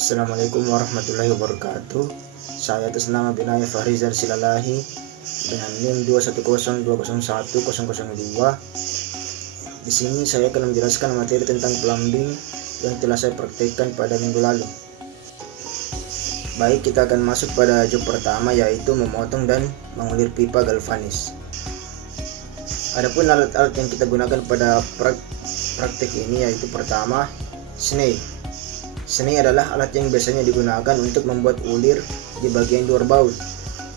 Assalamualaikum warahmatullahi wabarakatuh. Saya atas nama Binaya Fahrizal Silalahi dengan NIM 21020010002. Di sini saya akan menjelaskan materi tentang plumbing yang telah saya praktekkan pada minggu lalu. Baik, kita akan masuk pada job pertama, yaitu memotong dan mengulir pipa galvanis. Adapun alat-alat yang kita gunakan pada praktek ini yaitu pertama, sney. Sney adalah alat yang biasanya digunakan untuk membuat ulir di bagian luar baut.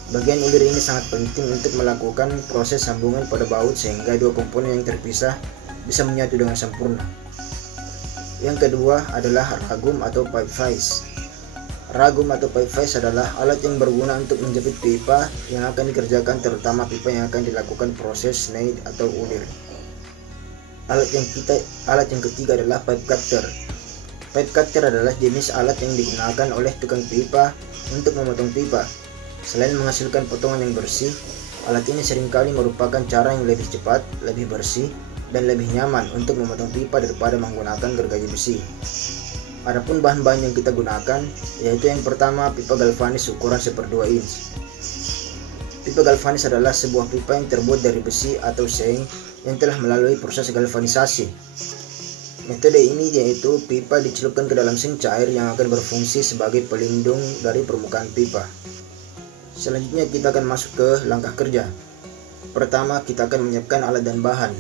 Bagian ulir ini sangat penting untuk melakukan proses sambungan pada baut sehingga dua komponen yang terpisah bisa menyatu dengan sempurna. Yang kedua adalah ragum atau pipe vise. Ragum atau pipe vise adalah alat yang berguna untuk menjepit pipa yang akan dikerjakan, terutama pipa yang akan dilakukan proses sney atau ulir. Alat yang ketiga adalah pipe cutter. Pipe cutter adalah jenis alat yang digunakan oleh tukang pipa untuk memotong pipa. Selain menghasilkan potongan yang bersih, alat ini seringkali merupakan cara yang lebih cepat, lebih bersih, dan lebih nyaman untuk memotong pipa daripada menggunakan gergaji besi. Adapun bahan-bahan yang kita gunakan yaitu yang pertama, pipa galvanis ukuran 1/2 inch. Pipa galvanis adalah sebuah pipa yang terbuat dari besi atau seng yang telah melalui proses galvanisasi. Metode ini yaitu pipa dicelupkan ke dalam seng cair yang akan berfungsi sebagai pelindung dari permukaan pipa. Selanjutnya kita akan masuk ke langkah kerja. Pertama, kita akan menyiapkan alat dan bahan.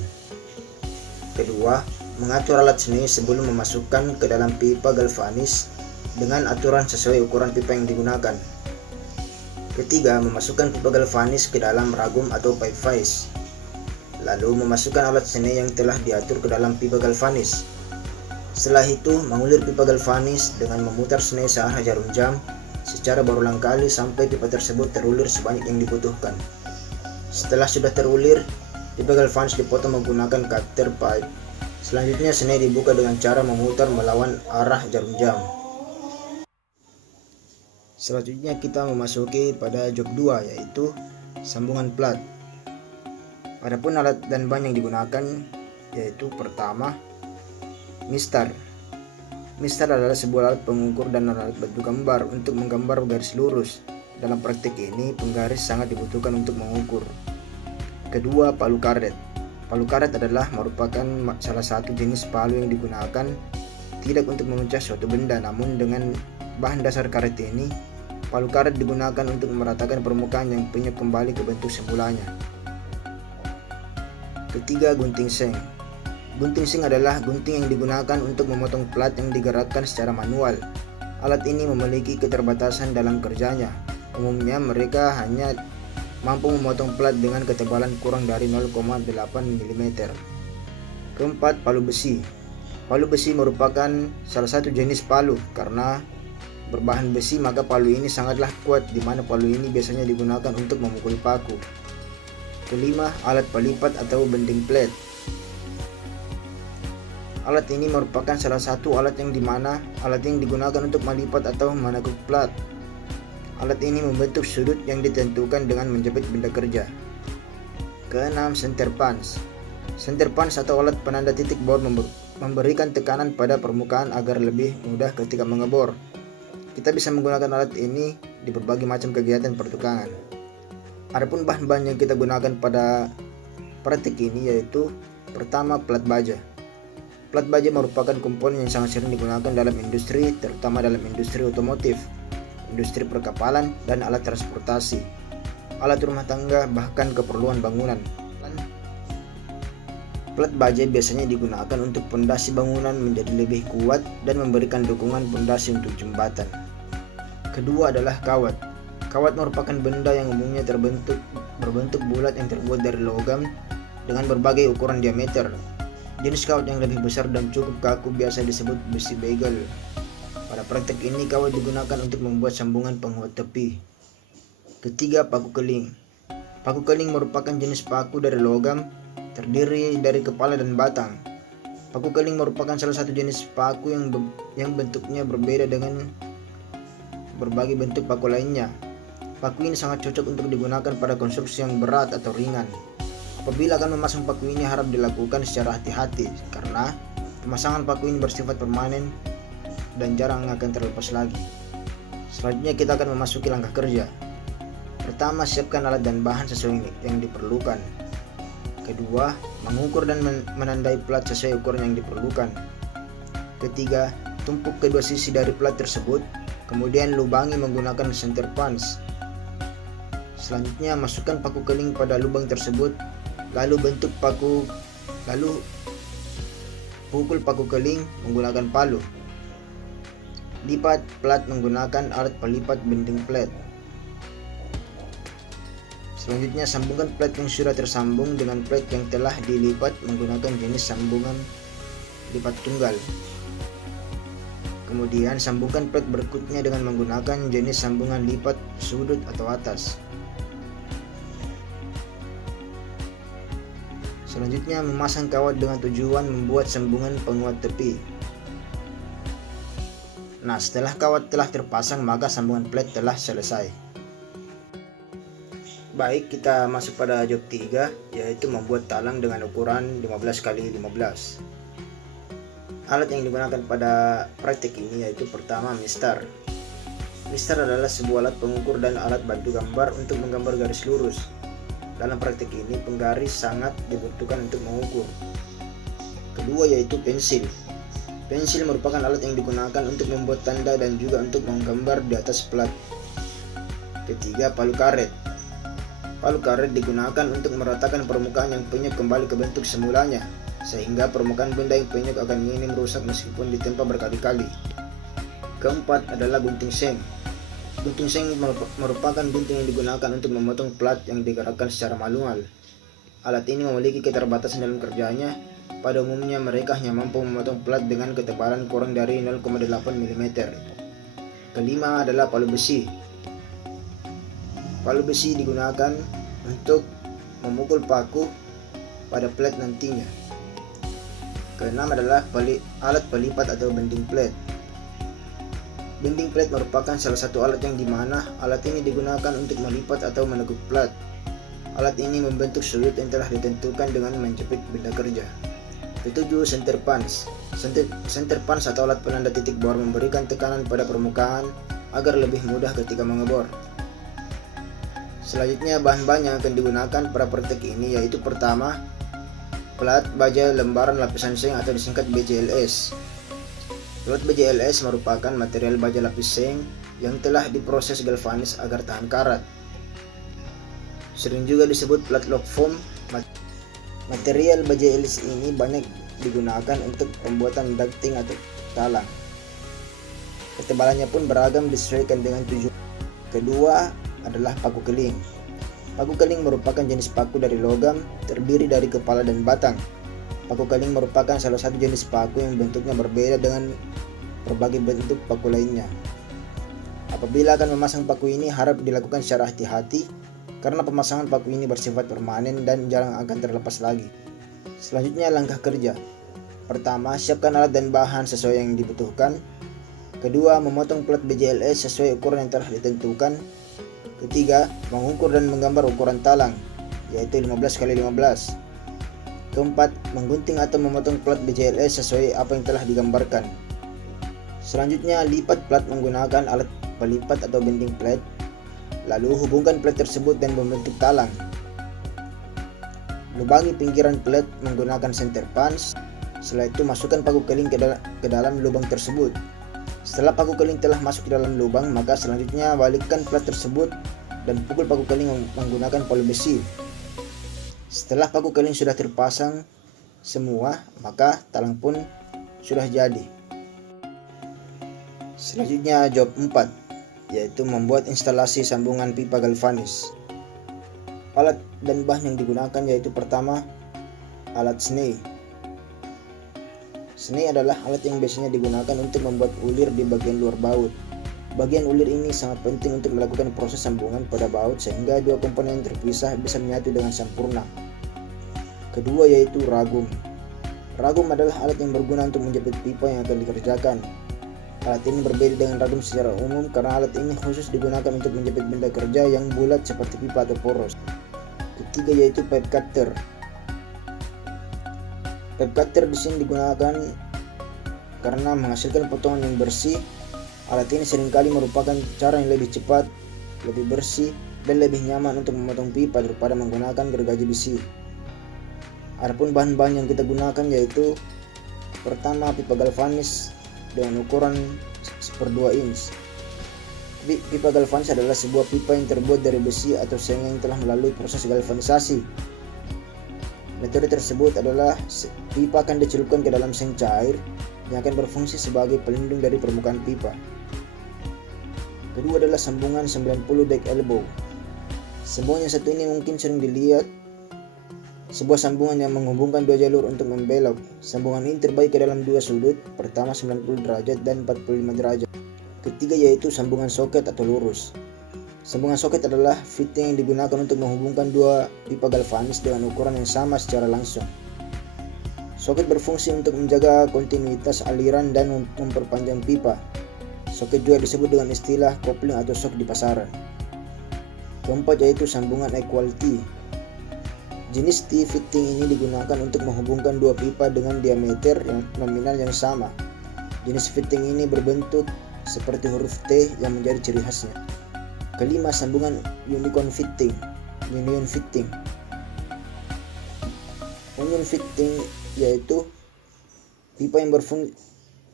Kedua, mengatur alat sney sebelum memasukkan ke dalam pipa galvanis dengan aturan sesuai ukuran pipa yang digunakan. Ketiga, memasukkan pipa galvanis ke dalam ragum atau pipe vise. Lalu memasukkan alat sney yang telah diatur ke dalam pipa galvanis. Setelah itu, mengulir pipa galvanis dengan memutar sney searah jarum jam secara berulang kali sampai pipa tersebut terulir sebanyak yang dibutuhkan. Setelah sudah terulir, pipa galvanis dipotong menggunakan cutter pipe. Selanjutnya, sney dibuka dengan cara memutar melawan arah jarum jam. Selanjutnya kita memasuki pada job 2, yaitu sambungan plat. Adapun alat dan bahan yang digunakan yaitu pertama, mistar. Mistar adalah sebuah alat pengukur dan alat bantu gambar untuk menggambar garis lurus. Dalam praktik ini, penggaris sangat dibutuhkan untuk mengukur. Kedua, palu karet. Palu karet adalah merupakan salah satu jenis palu yang digunakan tidak untuk memecah suatu benda, namun dengan bahan dasar karet ini, palu karet digunakan untuk meratakan permukaan yang penyok kembali ke bentuk semulanya. Ketiga, gunting seng. Gunting seng adalah gunting yang digunakan untuk memotong plat yang digerakkan secara manual. Alat ini memiliki keterbatasan dalam kerjanya. Umumnya mereka hanya mampu memotong plat dengan ketebalan kurang dari 0,8 mm. Keempat, palu besi. Palu besi merupakan salah satu jenis palu. Karena berbahan besi, maka palu ini sangatlah kuat, di mana palu ini biasanya digunakan untuk memukul paku. Kelima, alat pelipat atau bending plate. Alat ini merupakan salah satu alat yang digunakan untuk melipat atau menekuk plat. Alat ini membentuk sudut yang ditentukan dengan menjepit benda kerja. Keenam, center punch. Center punch atau alat penanda titik bor memberikan tekanan pada permukaan agar lebih mudah ketika mengebor. Kita bisa menggunakan alat ini di berbagai macam kegiatan pertukangan. Adapun bahan-bahan yang kita gunakan pada praktik ini yaitu pertama, plat baja. Plat baja merupakan komponen yang sangat sering digunakan dalam industri, terutama dalam industri otomotif, industri perkapalan, dan alat transportasi, alat rumah tangga, bahkan keperluan bangunan. Plat baja biasanya digunakan untuk pondasi bangunan menjadi lebih kuat dan memberikan dukungan pondasi untuk jembatan. Kedua adalah kawat. Kawat merupakan benda yang umumnya berbentuk bulat yang terbuat dari logam dengan berbagai ukuran diameter. Jenis kawat yang lebih besar dan cukup kaku biasa disebut besi bagel. Pada praktek ini, kawat digunakan untuk membuat sambungan penguat tepi. Ketiga, paku keling. Paku keling merupakan jenis paku dari logam, terdiri dari kepala dan batang. Paku keling merupakan salah satu jenis paku yang bentuknya berbeda dengan berbagai bentuk paku lainnya. Paku ini sangat cocok untuk digunakan pada konstruksi yang berat atau ringan. Apabila akan memasang paku ini harap dilakukan secara hati-hati karena pemasangan paku ini bersifat permanen dan jarang akan terlepas lagi. Selanjutnya kita akan memasuki langkah kerja. Pertama, siapkan alat dan bahan sesuai yang diperlukan. Kedua, mengukur dan menandai plat sesuai ukuran yang diperlukan. Ketiga, tumpuk kedua sisi dari plat tersebut, kemudian lubangi menggunakan center punch. Selanjutnya, masukkan paku keling pada lubang tersebut, lalu pukul paku keling menggunakan palu. Lipat plat menggunakan alat pelipat bending plat. Selanjutnya, sambungkan plat yang sudah tersambung dengan plat yang telah dilipat menggunakan jenis sambungan lipat tunggal. Kemudian, sambungkan plat berikutnya dengan menggunakan jenis sambungan lipat sudut atau atas. Selanjutnya, memasang kawat dengan tujuan membuat sambungan penguat tepi. Nah, setelah kawat telah terpasang, maka sambungan plat telah selesai. Baik, kita masuk pada job 3, yaitu membuat talang dengan ukuran 15x15. Alat yang digunakan pada praktik ini yaitu pertama, mistar. Mistar adalah sebuah alat pengukur dan alat bantu gambar untuk menggambar garis lurus. Dalam praktik ini, penggaris sangat dibutuhkan untuk mengukur. Kedua, yaitu pensil. Pensil merupakan alat yang digunakan untuk membuat tanda dan juga untuk menggambar di atas plat. Ketiga, palu karet. Palu karet digunakan untuk meratakan permukaan yang penyok kembali ke bentuk semulanya, sehingga permukaan benda yang penyok akan minim rusak meskipun ditempa berkali-kali. Keempat adalah gunting seng. Gunting seng merupakan gunting yang digunakan untuk memotong plat yang digerakkan secara manual. Alat ini memiliki keterbatasan dalam kerjanya. Pada umumnya mereka hanya mampu memotong plat dengan ketebalan kurang dari 0,8 mm. Kelima adalah palu besi. Palu besi digunakan untuk memukul paku pada plat nantinya. Keenam adalah alat pelipat atau bending plat. Bending plat merupakan salah satu alat yang dimana alat ini digunakan untuk melipat atau meneguk plat. Alat ini membentuk sudut yang telah ditentukan dengan menjepit benda kerja. Ketujuh, center punch. Center punch atau alat penanda titik bor memberikan tekanan pada permukaan agar lebih mudah ketika mengebor. Selanjutnya, bahan-bahan yang akan digunakan pada praktik ini yaitu pertama, plat baja lembaran lapisan seng atau disingkat BJLS. Plat BJLS merupakan material baja lapis seng yang telah diproses galvanis agar tahan karat. Sering juga disebut plat lock foam. Material BJLS ini banyak digunakan untuk pembuatan ducting atau talang. Ketebalannya pun beragam disesuaikan dengan tujuan. Kedua adalah paku keling. Paku keling merupakan jenis paku dari logam, terdiri dari kepala dan batang. Paku keling merupakan salah satu jenis paku yang bentuknya berbeda dengan berbagai bentuk paku lainnya. Apabila akan memasang paku ini, harap dilakukan secara hati-hati karena pemasangan paku ini bersifat permanen dan jarang akan terlepas lagi. Selanjutnya, langkah kerja. Pertama, siapkan alat dan bahan sesuai yang dibutuhkan. Kedua, memotong plat BJLS sesuai ukuran yang telah ditentukan. Ketiga, mengukur dan menggambar ukuran talang, yaitu 15x15. Keempat, menggunting atau memotong plat BJLS sesuai apa yang telah digambarkan. Selanjutnya, lipat plat menggunakan alat pelipat atau bending plat. Lalu hubungkan plat tersebut dan membentuk talang. Lubangi pinggiran plat menggunakan center punch. Setelah itu, masukkan paku keling ke dalam lubang tersebut. Setelah paku keling telah masuk ke dalam lubang, maka selanjutnya balikkan plat tersebut dan pukul paku keling menggunakan palu besi. Setelah paku keling sudah terpasang semua, maka talang pun sudah jadi. Selanjutnya job 4, yaitu membuat instalasi sambungan pipa galvanis. Alat dan bahan yang digunakan yaitu pertama, alat sney. Sney adalah alat yang biasanya digunakan untuk membuat ulir di bagian luar baut. Bagian ulir ini sangat penting untuk melakukan proses sambungan pada baut sehingga dua komponen yang terpisah bisa menyatu dengan sempurna. Kedua yaitu ragum. Ragum adalah alat yang berguna untuk menjepit pipa yang akan dikerjakan. Alat ini berbeda dengan ragum secara umum karena alat ini khusus digunakan untuk menjepit benda kerja yang bulat seperti pipa atau poros. Ketiga yaitu pipe cutter. Pipe cutter di sini digunakan karena menghasilkan potongan yang bersih. Alat ini seringkali merupakan cara yang lebih cepat, lebih bersih, dan lebih nyaman untuk memotong pipa daripada menggunakan gergaji besi. Adapun bahan-bahan yang kita gunakan yaitu pertama, pipa galvanis dengan ukuran 1/2 inch. Pipa galvanis adalah sebuah pipa yang terbuat dari besi atau seng yang telah melalui proses galvanisasi. Metode tersebut adalah pipa akan dicelupkan ke dalam seng cair yang akan berfungsi sebagai pelindung dari permukaan pipa. Kedua adalah sambungan 90 deck elbow. Sambungan yang satu ini mungkin sering dilihat, sebuah sambungan yang menghubungkan dua jalur untuk membelok. Sambungan ini terbagi ke dalam dua sudut, pertama 90 derajat dan 45 derajat. Ketiga yaitu sambungan soket atau lurus. Sambungan soket adalah fitting yang digunakan untuk menghubungkan dua pipa galvanis dengan ukuran yang sama secara langsung. Soket berfungsi untuk menjaga kontinuitas aliran dan memperpanjang pipa. Soket juga disebut dengan istilah kopling atau shock di pasaran. Keempat yaitu sambungan equal T. Jenis T fitting ini digunakan untuk menghubungkan dua pipa dengan diameter yang nominal yang sama. Jenis fitting ini berbentuk seperti huruf T yang menjadi ciri khasnya. Kelima, sambungan union fitting. Union fitting yaitu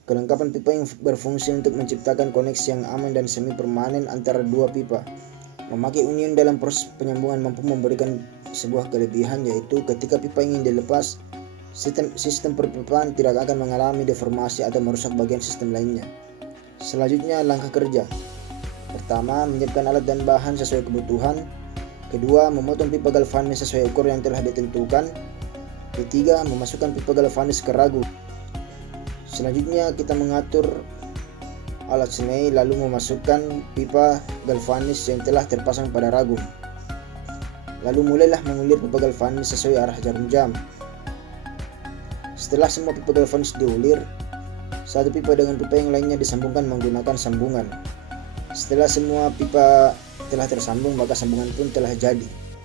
kelengkapan pipa yang berfungsi untuk menciptakan koneksi yang aman dan semi permanen antara dua pipa. Memakai union dalam proses penyambungan mampu memberikan sebuah kelebihan, yaitu ketika pipa ingin dilepas, sistem perpipaan tidak akan mengalami deformasi atau merusak bagian sistem lainnya. Selanjutnya, langkah kerja. Pertama, menyiapkan alat dan bahan sesuai kebutuhan. Kedua, memotong pipa galvanis sesuai ukur yang telah ditentukan. Ketiga, memasukkan pipa galvanis ke ragum. Selanjutnya, kita mengatur alat semai lalu memasukkan pipa galvanis yang telah terpasang pada ragum. Lalu mulailah mengulir pipa galvanis sesuai arah jarum jam. Setelah semua pipa galvanis diulir, satu pipa dengan pipa yang lainnya disambungkan menggunakan sambungan. Setelah semua pipa telah tersambung, maka sambungan pun telah jadi.